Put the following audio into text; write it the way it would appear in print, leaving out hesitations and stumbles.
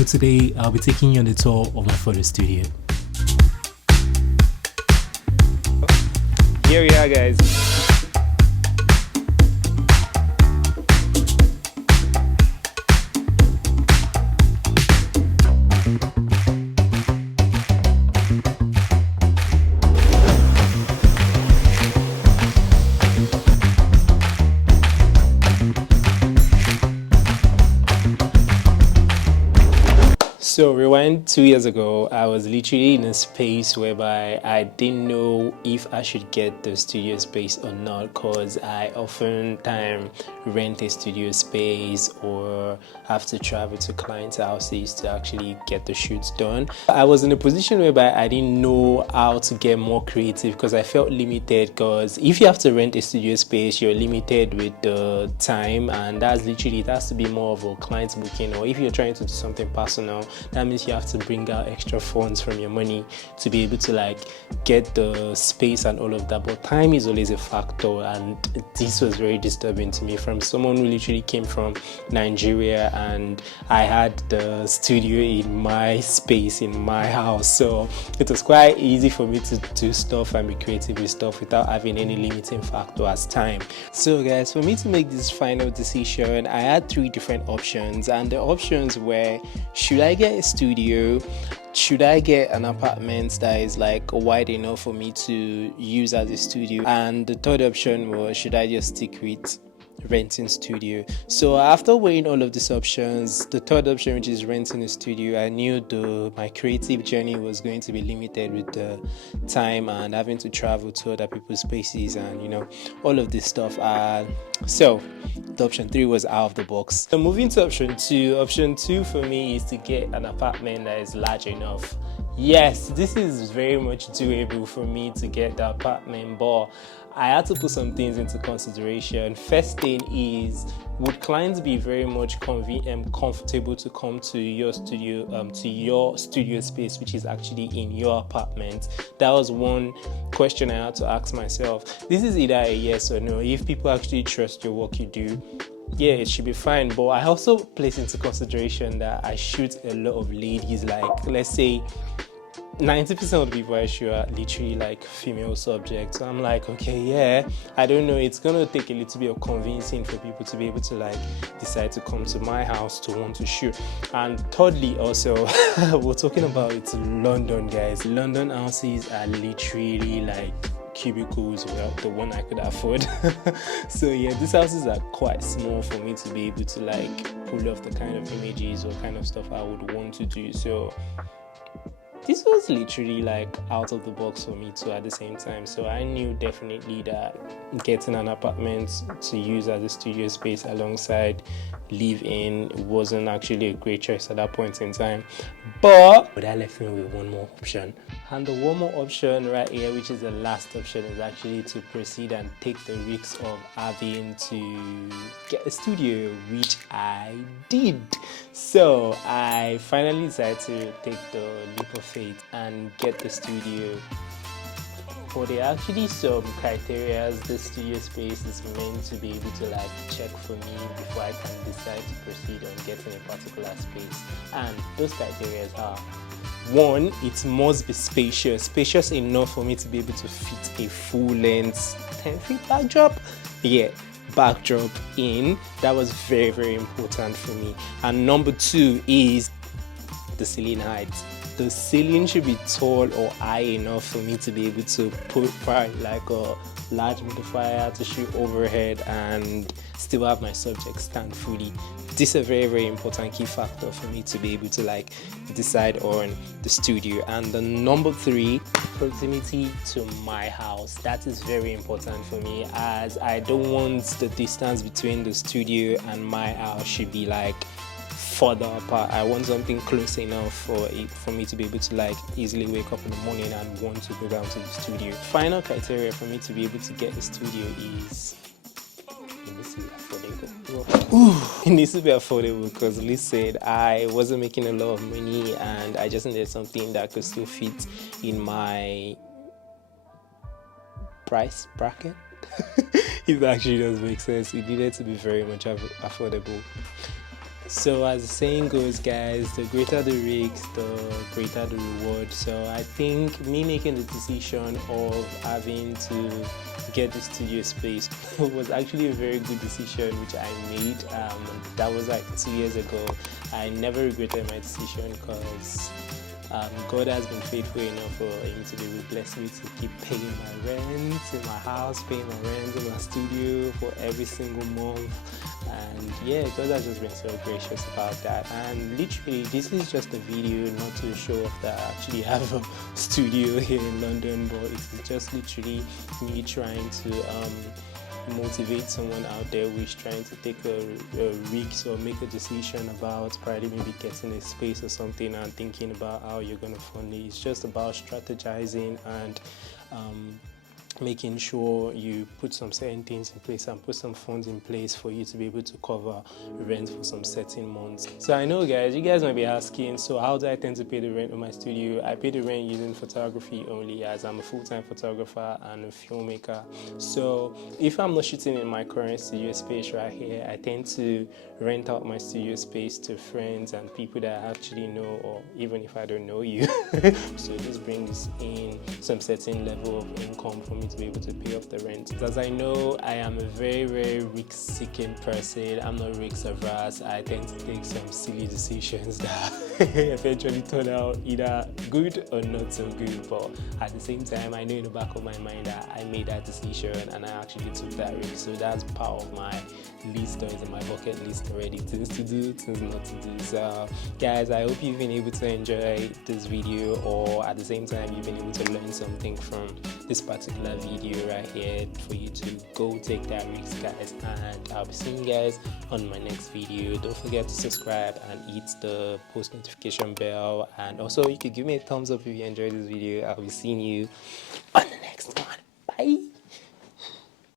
So today I'll be taking you on the tour of my photo studio. Here we are, guys. So rewind 2 years ago, I was literally in a space whereby I didn't know if I should get the studio space or not, because I oftentimes rent a studio space or have to travel to clients' houses to actually get the shoots done. I was in a position whereby I didn't know how to get more creative because I felt limited, because if you have to rent a studio space, you're limited with the time, and that's literally, it has to be more of a client booking, or if you're trying to do something personal, that means you have to bring out extra funds from your money to be able to like get the space and all of that. But time is always a factor, and this was very disturbing to me from someone who literally came from Nigeria, and I had the studio in my space in my house, so it was quite easy for me to do stuff and be creative with stuff without having any limiting factor as time. So guys, for me to make this final decision, I had 3 different options, and the options were: should I get a studio? Should I get an apartment that is like wide enough for me to use as a studio? And the third option was, should I just stick with renting studio? So after weighing all of these options, the third option, which is renting a studio, I knew my creative journey was going to be limited with the time and having to travel to other people's spaces and all of this stuff. So the option 3 was out of the box. So moving to option 2 for me is to get an apartment that is large enough. Yes, this is very much doable for me to get the apartment, but I had to put some things into consideration. First thing is, would clients be very much comfortable to come to your studio space, which is actually in your apartment? That was one question I had to ask myself. This is either a yes or no. If people actually trust your work you do, yeah, it should be fine. But I also place into consideration that I shoot a lot of ladies, like let's say 90% of the people I shoot are literally like female subjects. So I'm like, okay, yeah, I don't know, it's gonna take a little bit of convincing for people to be able to like decide to come to my house to want to shoot. And thirdly, also, we're talking about it's London, guys. London houses are literally like cubicles, well, the one I could afford. So yeah, these houses are quite small for me to be able to like pull off the kind of images or kind of stuff I would want to do. So this was literally like out of the box for me too at the same time. So I knew definitely that getting an apartment to use as a studio space alongside live-in wasn't actually a great choice at that point in time. But that left me with one more option. And the one more option right here, which is the last option, is actually to proceed and take the risk of having to get a studio, which I did. So I finally decided to take the leap of faith and get the studio. But there are actually some criteria the studio space is meant to be able to like check for me before I can decide to proceed on getting a particular space. And those criteria are: 1, it must be spacious enough for me to be able to fit a full-length 10-feet backdrop. Yeah, backdrop in. That was very, very important for me. And number 2 is the ceiling height. The ceiling should be tall or high enough for me to be able to put like a large magnifier to shoot overhead and still have my subject stand fully. This is a very, very important key factor for me to be able to like decide on the studio. And the number 3, proximity to my house. That is very important for me, as I don't want the distance between the studio and my house should be like further apart. I want something close enough for me to be able to like easily wake up in the morning and want to go down to the studio. Final criteria for me to be able to get the studio is it needs to be affordable. It needs to be affordable, because listen, I wasn't making a lot of money and I just needed something that could still fit in my price bracket. If that actually does make sense, it needed to be very much affordable. So as the saying goes, guys, the greater the risk, the greater the reward. So I think me making the decision of having to get the studio space was actually a very good decision which I made. That was like 2 years ago. I never regretted my decision because God has been faithful enough for him to be able to bless me to keep paying my rent in my house, paying my rent in my studio for every single month. And yeah, God has just been so gracious about that. And literally, this is just a video not to show off that I actually have a studio here in London, but it's just literally me trying to motivate someone out there who's trying to take a risk or make a decision about probably maybe getting a space or something and thinking about how you're going to fund it. It's just about strategizing and making sure you put some certain things in place and put some funds in place for you to be able to cover rent for some certain months. So I know, guys, you guys might be asking, so how do I tend to pay the rent on my studio? I pay the rent using photography only, as I'm a full-time photographer and a filmmaker. So if I'm not shooting in my current studio space right here, I tend to rent out my studio space to friends and people that I actually know, or even if I don't know you. So this brings in some certain level of income for me to be able to pay off the rent. As I know, I am a very, very risk-seeking person. I'm not risk-averse. I tend to take some silly decisions that eventually turn out either good or not so good. But at the same time, I know in the back of my mind that I made that decision and I actually took that risk. So that's part of my list, or is in my bucket list already. Things to do, things not to do. So guys, I hope you've been able to enjoy this video, or at the same time you've been able to learn something from this particular video right here for you to go take that risk, guys. And I'll be seeing you guys on my next video. Don't forget to subscribe and hit the post notification bell, and also you could give me a thumbs up if you enjoyed this video. I'll be seeing you on the next